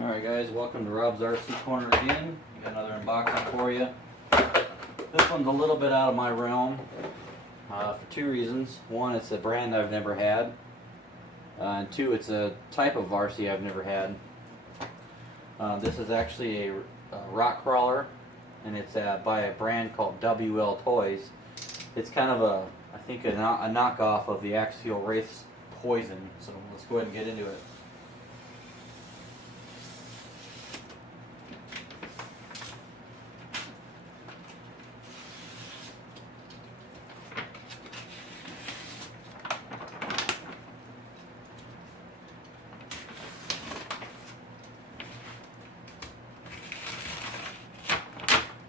Alright guys, welcome to Rob's RC Corner again. Got another unboxing for you. This one's a little bit out of my realm for two reasons. One, it's a brand I've never had. And two, it's a type of RC I've never had. This is actually a rock crawler, and it's by a brand called Wltoys. It's kind of I think a knockoff of the Axial Wraith's Poison. So let's go ahead and get into it.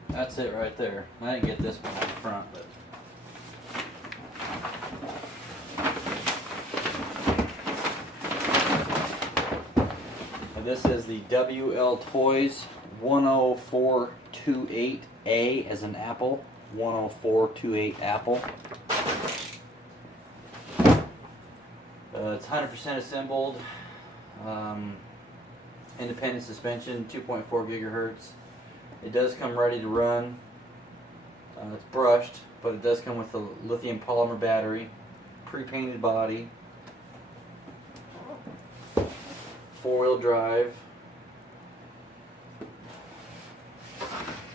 That's it right there. I didn't get this one on the front, but this is the Wltoys 10428A as an apple. 10428 apple. It's 100% assembled. Independent suspension, 2.4 gigahertz. It does come ready to run. It's brushed, but it does come with a lithium polymer battery, pre-painted body, 4-wheel drive.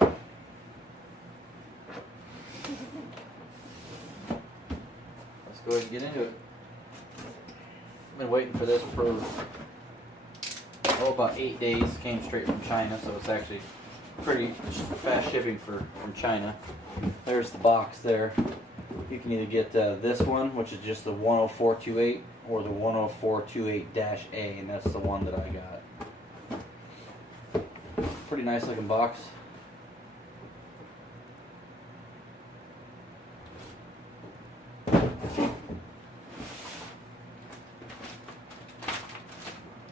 Let's go ahead and get into it. I've been waiting for this for about 8 days. Came straight from China, so it's actually pretty fast shipping from China. There's the box there. You can either get this one, which is just the 10428, or the 10428-A, and that's the one that I got. Pretty nice looking box.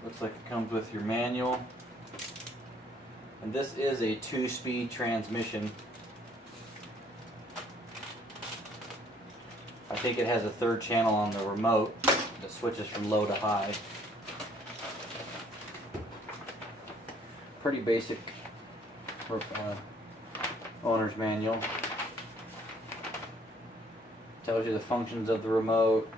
Looks like it comes with your manual. And this is a 2-speed transmission. I think it has a third channel on the remote that switches from low to high. Pretty basic owner's manual. Tells you the functions of the remote.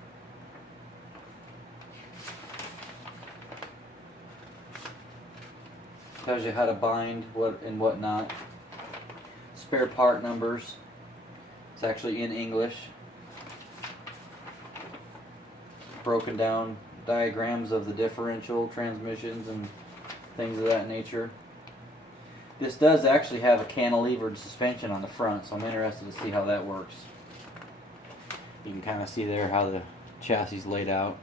Tells you how to bind what and what not. Spare part numbers. It's actually in English. Broken down diagrams of the differential transmissions and things of that nature. This does actually have a cantilevered suspension on the front, so I'm interested to see how that works. You can kind of see there how the chassis is laid out.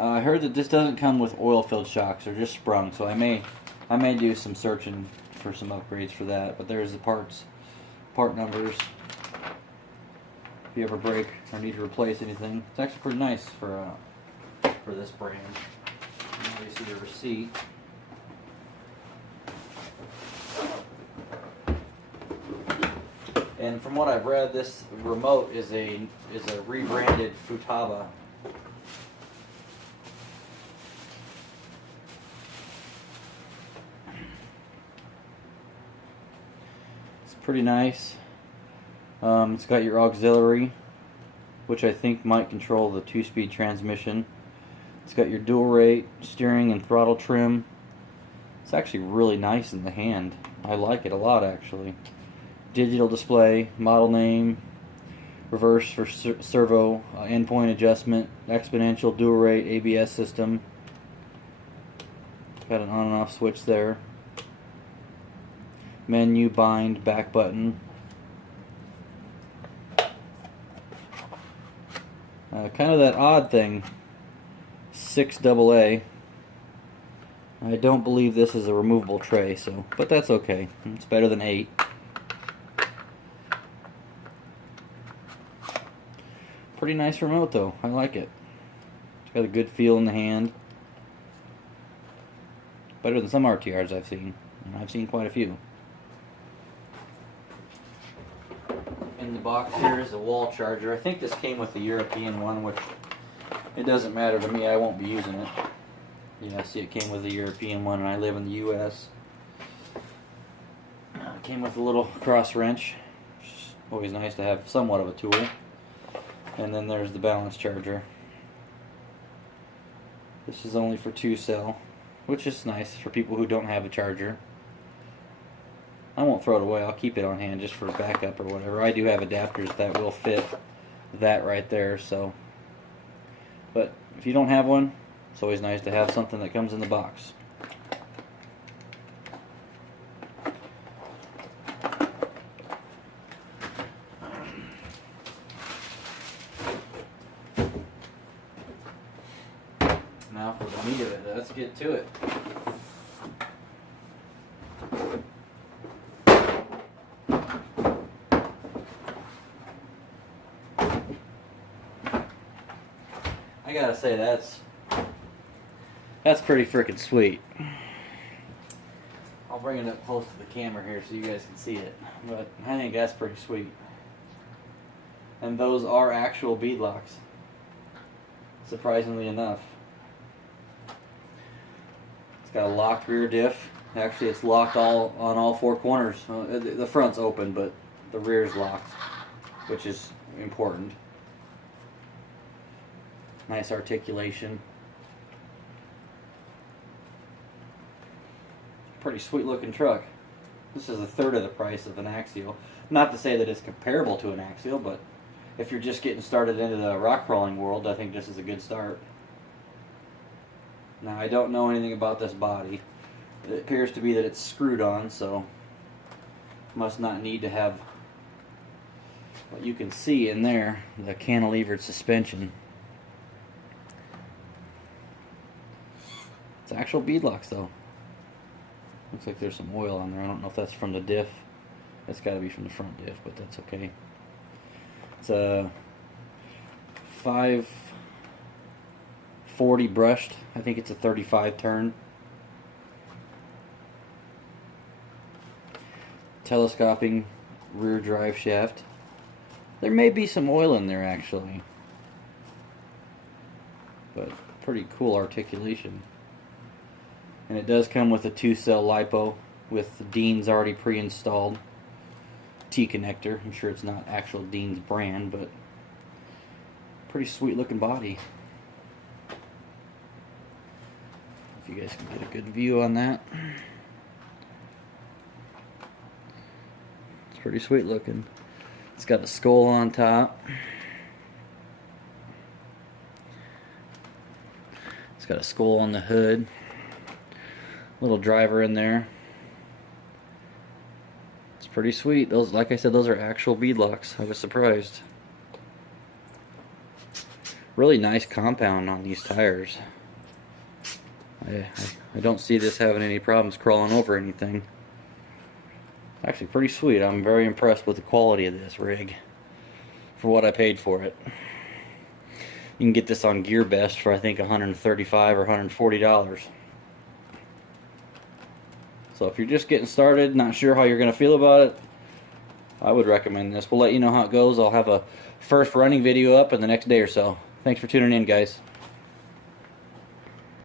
I heard that this doesn't come with oil-filled shocks; they're just sprung. So I may do some searching for some upgrades for that. But there's the part numbers. If you ever break or need to replace anything, it's actually pretty nice for this brand. And obviously the receipt. And from what I've read, this remote is a rebranded Futaba. Pretty nice. It's got your auxiliary, which I think might control the 2-speed transmission. It's got your dual rate steering and throttle trim. It's actually really nice in the hand. I like it a lot, actually. Digital display, model name, reverse for servo, endpoint adjustment, exponential dual rate ABS system. Got an on and off switch there. Menu, bind, back button. Kind of that odd thing. 6AA. I don't believe this is a removable tray, but that's okay. It's better than 8. Pretty nice remote though. I like it. It's got a good feel in the hand. Better than some RTRs I've seen. And I've seen quite a few. In the box here is a wall charger. I think this came with the European one, which it doesn't matter to me. I won't be using it. Yeah, see, it came with a European one, and I live in the U.S. It came with a little cross wrench. It's always nice to have somewhat of a tool. And then there's the balance charger. This is only for 2-cell, which is nice for people who don't have a charger. I won't throw it away. I'll keep it on hand just for backup or whatever. I do have adapters that will fit that right there, so. But if you don't have one, it's always nice to have something that comes in the box. Now for the meat of it, let's get to it. I gotta say that's pretty freaking sweet. I'll bring it up close to the camera here so you guys can see it, but I think that's pretty sweet. And those are actual bead locks, surprisingly enough. It's got a locked rear diff. Actually, it's locked on all 4 corners. The front's open, but the rear's locked, which is important. Nice articulation. Pretty sweet looking truck. This is a third of the price of an Axial. Not to say that it's comparable to an Axial, but if you're just getting started into the rock crawling world, I think this is a good start. Now, I don't know anything about this body. It appears to be that it's screwed on, so must not need to have what you can see in there, the cantilevered suspension. It's actual bead locks though. Looks like there's some oil on there. I don't know if that's from the diff. That's got to be from the front diff, but that's okay. It's a 540 brushed. I think it's a 35 turn. Telescoping rear drive shaft. There may be some oil in there actually, but pretty cool articulation. And it does come with a 2-cell LiPo with Dean's already pre-installed T-connector. I'm sure it's not actual Dean's brand, but pretty sweet looking body. If you guys can get a good view on that. It's pretty sweet looking. It's got a skull on top. It's got a skull on the hood. Little driver in there. It's pretty sweet. Those, like I said, those are actual bead locks. I was surprised. Really nice compound on these tires. I don't see this having any problems crawling over anything. Actually pretty sweet. I'm very impressed with the quality of this rig for what I paid for it. You can get this on GearBest for I think $135 or $140. So if you're just getting started, not sure how you're going to feel about it, I would recommend this. We'll let you know how it goes. I'll have a first running video up in the next day or so. Thanks for tuning in, guys.